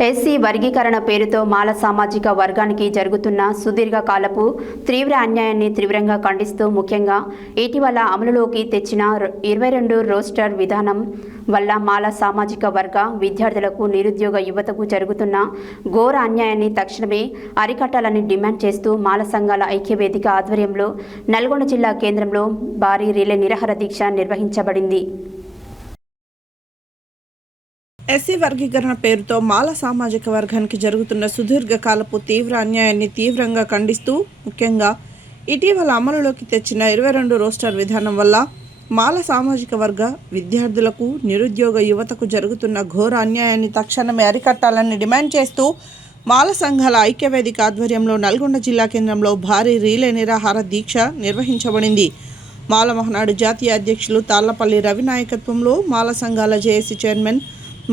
SC వర్గీకరణ పేరుతో మాల సామాజిక వర్గానికి జరుగుతున్న సుదీర్ఘ కాలపు తీవ్ర అన్యాయాన్ని తీవ్రంగా ఖండిస్తూ ముఖ్యంగా ఇటీవల అమలులోకి తెచ్చిన 22 రోస్టర్ విధానం వల్ల మాల సామాజిక వర్గ విద్యార్థులకు నిరుద్యోగ యువతకు జరుగుతున్న ఘోర అన్యాయాన్ని తక్షణమే అరికట్టాలని డిమాండ్ చేస్తూ మాల సంఘాల ఐక్యవేదిక ఆధ్వర్యంలో నల్గొండ జిల్లా కేంద్రంలో భారీ రిలే నిరాహార దీక్ష నిర్వహించబడింది. ఎస్సీ వర్గీకరణ పేరుతో మాల సామాజిక వర్గానికి జరుగుతున్న సుదీర్ఘకాలపు తీవ్ర అన్యాయాన్ని తీవ్రంగా ఖండిస్తూ ముఖ్యంగా ఇటీవల అమలులోకి తెచ్చిన 22 రోస్టర్ విధానం వల్ల మాల సామాజిక వర్గ విద్యార్థులకు నిరుద్యోగ యువతకు జరుగుతున్న ఘోర అన్యాయాన్ని తక్షణమే అరికట్టాలని డిమాండ్ చేస్తూ మాల సంఘాల ఐక్యవేదిక ఆధ్వర్యంలో నల్గొండ జిల్లా కేంద్రంలో భారీ రీలే నిరాహార దీక్ష నిర్వహించబడింది. మాల మహానాడు జాతీయ అధ్యక్షులు తాళ్లపల్లి రవి నాయకత్వంలో మాల సంఘాల జేఏసీ చైర్మన్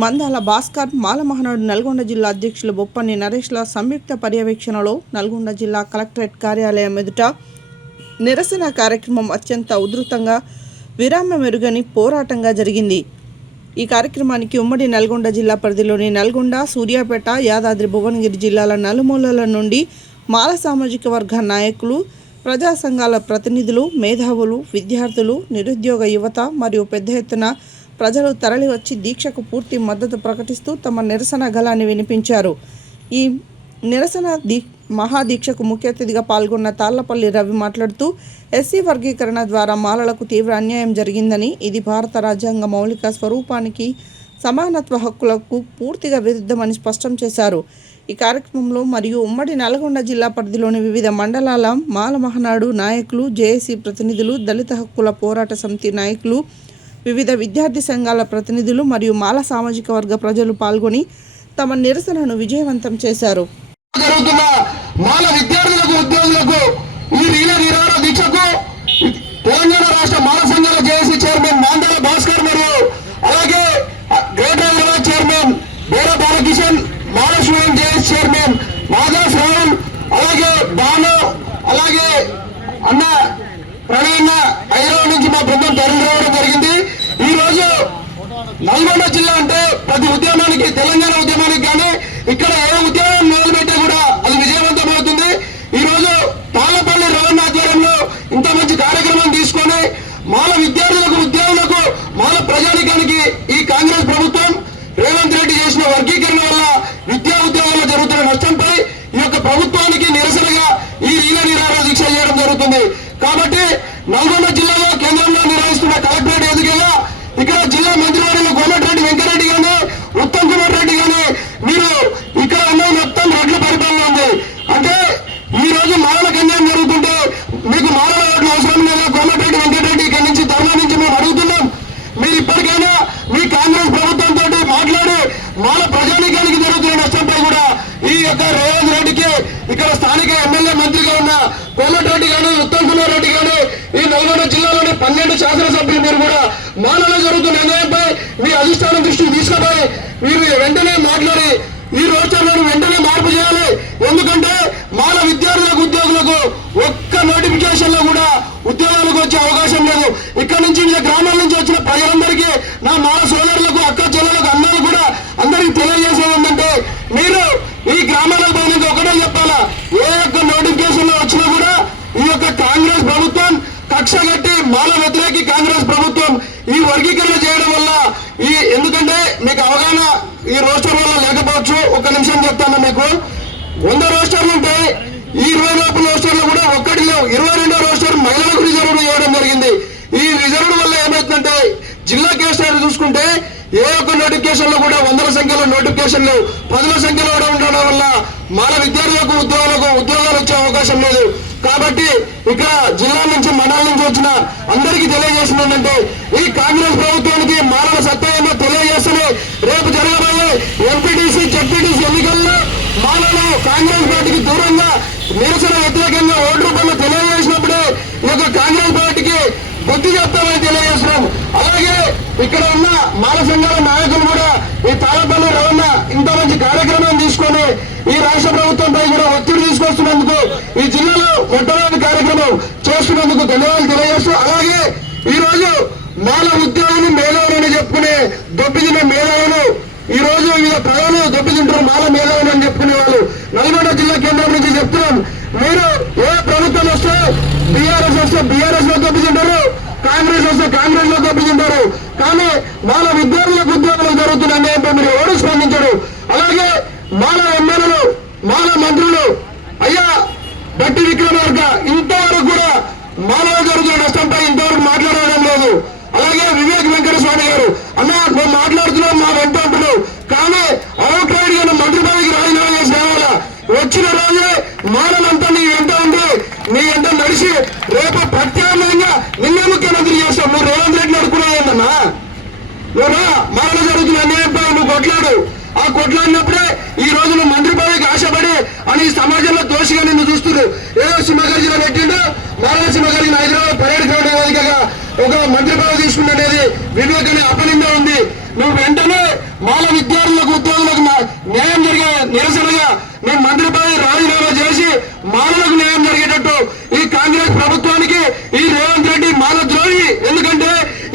మందాల భాస్కర్, మాల మహానాడు నల్గొండ జిల్లా అధ్యక్షులు బొప్పని నరేష్ల సంయుక్త పర్యవేక్షణలో నల్గొండ జిల్లా కలెక్టరేట్ కార్యాలయం ఎదుట నిరసన కార్యక్రమం అత్యంత ఉధృతంగా విరామమెరుగని పోరాటంగా జరిగింది. ఈ కార్యక్రమానికి ఉమ్మడి నల్గొండ జిల్లా పరిధిలోని నల్గొండ, సూర్యాపేట, యాదాద్రి భువనగిరి జిల్లాల నలుమూలల నుండి మాల సామాజిక వర్గ నాయకులు, ప్రజా సంఘాల ప్రతినిధులు, మేధావులు, విద్యార్థులు, నిరుద్యోగ యువత మరియు పెద్ద ఎత్తున ప్రజలు తరలివచ్చి దీక్షకు పూర్తి మద్దతు ప్రకటిస్తూ తమ నిరసన గళాన్ని వినిపించారు. ఈ నిరసన మహాదీక్షకు ముఖ్య అతిథిగా పాల్గొన్న తాళ్లపల్లి రవి మాట్లాడుతూ ఎస్సీ వర్గీకరణ ద్వారా మాలలకు తీవ్ర అన్యాయం జరిగిందని, ఇది భారత రాజ్యాంగ మౌలిక స్వరూపానికి, సమానత్వ హక్కులకు పూర్తిగా విరుద్ధమని స్పష్టం చేశారు. ఈ కార్యక్రమంలో మరియు ఉమ్మడి నల్గొండ జిల్లా పరిధిలోని వివిధ మండలాల మాల మహానాడు నాయకులు, జేఏసీ ప్రతినిధులు, దళిత హక్కుల పోరాట సమితి నాయకులు, వివిధ విద్యార్థి సంఘాల ప్రతినిధులు మరియు మాల సామాజిక వర్గ ప్రజలు పాల్గొని తమ నిరసనను విజయవంతం చేశారు. మాల విద్యార్థులకు, ఉద్యోగులకు ఈ రీలే నిరాహార దీక్షకు తెలంగాణ రాష్ట్ర మాల సంఘాల జేఏసీ చైర్మన్ మందాల భాస్కర్ మరియు అలాగే greater Hyderabad chairman Bera Balakishan, Mala student JAC chairman Madhava Sravan, అలాగే బాను, అలాగే అన్న ప్రణయన్న హైదరాబాద్ నుంచి మా బృందం తరలి రావడం జరిగింది. ఈ రోజు నల్గొండ జిల్లా అంటే ప్రతి ఉద్యమానికి, తెలంగాణ ఉద్యమానికి కానీ ఇక్కడ ఏ ఉద్యమం మొదలుపెట్టే కూడా అది విజయవంతం అవుతుంది. ఈ రోజు తాళ్లపల్లి రవణ ఆధ్వర్యంలో ఇంత మంచి కార్యక్రమం తీసుకొని మాల విద్యార్థులకు, ఉద్యోగులకు, మాల ప్రజానికానికి ఈ కాంగ్రెస్ ప్రభుత్వం రేవంత్ రెడ్డి చేసిన వర్గీకరణ వల్ల విద్యా ఉద్యోగాల్లో జరుగుతున్న నష్టంపై ఈ యొక్క ప్రభుత్వానికి నిరసనగా ఈ రీలే నిరాహార దీక్ష చేయడం జరుగుతుంది. కాబట్టి నల్గొండ జిల్లాలో కేంద్రంలో నిర్వహిస్తున్న కలెక్టరేట్ ఎదుగుగా ఇక్కడ జిల్లా మంత్రివర్యులు కోమటిరెడ్డి వెంకరెడ్డి కానీ, ఉత్తమ్ కుమార్ రెడ్డి కానీ మీరు ఇక్కడ ఉన్న మొత్తం రెడ్ల పరిపాలన ఉంది. అంటే ఈ రోజు మాలలకు అన్యాయం జరుగుతుంటే మీకు మాలల ఓట్లు అవసరం లేదా? కోమటిరెడ్డి వెంకటరెడ్డి ఇక్కడి నుంచి ధర్నా నుంచి మేము అడుగుతున్నాం. మీరు ఇప్పటికైనా మీ కాంగ్రెస్ ప్రభుత్వంతో మాట్లాడి మాల ప్రజానీకానికి జరుగుతున్న నష్టంపై కూడా ఈ యొక్క రేవంత్ రెడ్డికి ఇక్కడ స్థానిక ఎమ్మెల్యే మంత్రిగా ఉన్న కోమటిరెడ్డి కానీ, ఉత్తమ్ కుమార్ రెడ్డి కానీ, ఈ నల్గొండ జిల్లాలోని 12 శాసనసభ్యులు మీరు కూడా మాలలో జరుగుతున్న అన్యాయంపై మీ అధిష్టానం దృష్టికి తీసుకుపోయి మీరు వెంటనే మాట్లాడి ఈ రోస్టర్లను వెంటనే మార్పు చేయాలి. ఎందుకంటే మాల విద్యార్థులకు, ఉద్యోగులకు ఒక్క నోటిఫికేషన్ లో కూడా ఉద్యోగాలకు వచ్చే అవకాశం లేదు. ఇక్కడ నుంచి గ్రామాల నుంచి వచ్చిన ప్రజలందరికీ, నా మాల సోదరులకు, అక్క చెల్లెలకు, అన్నలకు కూడా అందరికి తెలియజేసేది ఏంటంటే మీరు ఈ గ్రామాలకు పోయినందుకు ఒకటే చెప్పాలా, ఏ యొక్క నోటిఫికేషన్ లో వచ్చినా కూడా ఈ యొక్క కాంగ్రెస్ ప్రభుత్వం కక్ష కట్టి మాల వ్యతిరేకి కాంగ్రెస్ ప్రభుత్వం ఈ వర్గీకరణ చేయడం వల్ల ఎందుకంటే మీకు అవగాహన ఈ రోస్టర్ వల్ల లేకపోవచ్చు. ఒక నిమిషం చెప్తాను మీకు. 100 రోస్టర్లు ఉంటాయి. ఈ 20 రోస్టర్లు కూడా ఒక్కటి లేవు. 22వ రోస్టర్ మహిళలకు రిజర్వ్ చేయడం జరిగింది. ఈ రిజర్వ్ వల్ల ఏమవుతుందంటే జిల్లా కేసులు చూసుకుంటే ఏ ఒక్క నోటిఫికేషన్ లో కూడా 100ల సంఖ్యలో నోటిఫికేషన్ లేవు. 10ల సంఖ్యలో కూడా ఉండడం వల్ల మాల విద్యార్థులకు, ఉద్యోగాలు వచ్చే అవకాశం లేదు. కాబట్టి ఇక్కడ జిల్లా నుంచి, మండలం నుంచి వచ్చిన అందరికీ తెలియజేసిందంటే ఈ కాంగ్రెస్ ప్రభుత్వానికి మాలల సత్తా ఏమో తెలియజేస్తూనే రేపు జరగబోయే ఎంపీటీసీ, జెడ్పీటీసీ ఎన్నికల్లో మాలలు కాంగ్రెస్ పార్టీకి దూరంగా నిరసన వ్యతిరేకంగా ఓటు రూపంలో తెలియజేసినప్పుడే ఈ యొక్క కాంగ్రెస్ పార్టీకి బుద్ధి చెప్తామని తెలియజేస్తున్నాం. అలాగే ఇక్కడ ఉన్న మాల సంఘాల నాయకులు కూడా ఈ తాళ్లపల్లి రవణ ఇంత మంచి కార్యక్రమం తీసుకొని ఈ రాష్ట్ర ప్రభుత్వంపై కూడా ఒత్తిడి తీసుకొస్తున్నందుకు, ఈ జిల్లాలో మొట్టమొదటి కార్యక్రమం చేస్తున్నందుకు ధన్యవాదాలు తెలియజేస్తూ, అలాగే ఈ రోజు మాల ఉద్యోగులు, మేధావులు అని చెప్పుకునే దొబ్బిదిన మేధావులు ఈ రోజు వివిధ ప్రజలు దెబ్బతింటారు. కేంద్రం నుంచి చెప్తున్నాం, మీరు ఏ ప్రభుత్వం వస్తే బీఆర్ఎస్ వస్తే బీఆర్ఎస్ లో దెబ్బతింటారు, కాంగ్రెస్ వస్తే కాంగ్రెస్ లో దెబ్బతింటారు. కానీ మాల విద్యార్థులకు ఉద్యోగాలు జరుగుతున్న అన్యాయంపై మీరు ఎవరు స్పందించరు. అలాగే మాల ఎమ్మెల్యేలు మాల మంత్రులు అయ్యా బట్టి విక్రమార్క ఇంతవరకు కూడా మానవ జరుగుతున్న నష్టంపై ఇంతవరకు మాట్లాడడం లేదు. అలాగే వివేక్ వెంకట స్వామి గారు అన్న మేము మాట్లాడుతున్నాం, మా వెంట అంటున్నావు, కానీ అవుట్ రైడ్ గా మంత్రి పదవికి రాజీనామా చేసిన వాళ్ళ వచ్చిన రోజే మానవంతా నీ వెంట ఉంది, నీ వెంట నడిచి రేపు ప్రత్యామ్నాయంగా నిన్నే ముఖ్యమంత్రి చేస్తాం. నువ్వు రేవంత్ రెడ్డిని అనుకున్నావు ఏంటన్నా? నువ్వు మానవ జరుగుతున్న అన్యాయంపై నువ్వు కొట్లాడు. ఆ కొట్లాడినప్పుడే ఈ రోజు నువ్వు మంత్రి పదవికి ఆశపడి అని సమాజంలో దోషిగా నిన్ను చూస్తున్నారు. ఏదో సింహగర్జన పెట్టిండు, మానవ సింహగర్జన హైదరాబాద్ పరేడ్ గ్రౌండ్ వేదికగా ఒక మంత్రి పదవి తీసుకున్నది వివేక్ అనే అపనింద ఉంది. నువ్వు వెంటనే మాల విద్యార్థులకు ఉద్యోగులకు న్యాయం జరిగే నిరసనగా నేను మంత్రి పదవి రాజీనామా చేసి మానవులకు న్యాయం జరిగేటట్టు ఈ కాంగ్రెస్ ప్రభుత్వానికి ఈ రేవంత్ రెడ్డి మాల ద్రోహి. ఎందుకంటే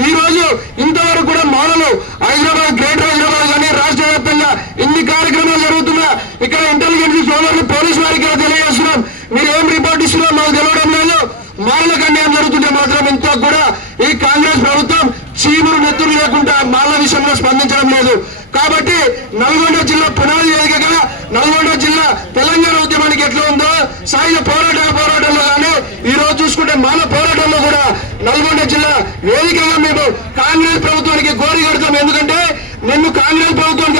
ఈ రోజు ఇంతవరకు కూడా మానవులు హైదరాబాద్ గ్రేటర్ హైదరాబాద్ కానీ రాష్ట్ర వ్యాప్తంగా ఇన్ని కార్యక్రమాలు జరుగుతున్నా ఇక్కడ ఇంటెలిజెన్స్ సోదరులు పోలీసు వారికి తెలియజేస్తున్నాం, మీరు ఏం రిపోర్ట్ ఇస్తున్నారో మాకు తెలియడం లేదు. మానవులకు అన్యాయం జరుగుతుంటే మాత్రం ఇంత కూడా ఈ కాంగ్రెస్ ప్రభుత్వం చీమురు నెత్తురు లేకుండా మాల విషయంలో స్పందించడం లేదు. కాబట్టి నల్గొండ జిల్లా పునాది వేదికగా నల్గొండ జిల్లా తెలంగాణ ఉద్యమానికి ఎట్లా ఉందో సాయుధ పోరాటంలో కానీ ఈ రోజు చూసుకుంటే మాల పోరాటంలో కూడా నల్గొండ జిల్లా వేదికగా మేము కాంగ్రెస్ ప్రభుత్వానికి గోరి కడతాం. ఎందుకంటే నిన్ను కాంగ్రెస్ ప్రభుత్వం